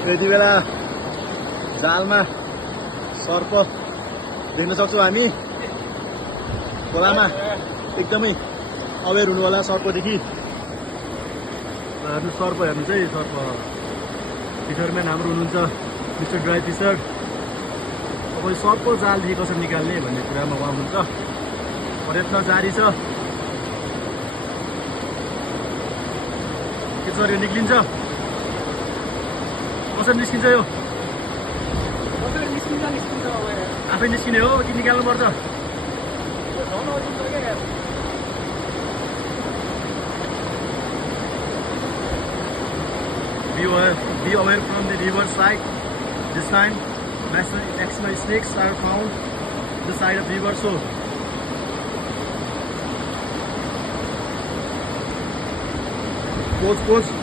यति बेला जालमा सर्प देख्न सक्छौँ हामी। खोलामा एकदमै अवेर हुनु होला सर्पदेखि। हेर्नु सर्प हेर्नु चाहिँ सर्प फिसरम्यान हाम्रो हुनुहुन्छ मिस्टर ड्राई फिसर। अब यो सर्प जालदेखि कसरी निकाल्ने भन्ने कुरामा उहाँ हुनुहुन्छ। प्रयत्न जारी छ। के छ यो निक्लिन्छ? कसरी निस्किन्छ यो? आफै निस्किने हो कि निकाल्नु पर्छ? Be aware from the river side. This time, maximum snakes are found the side of river. So, pause.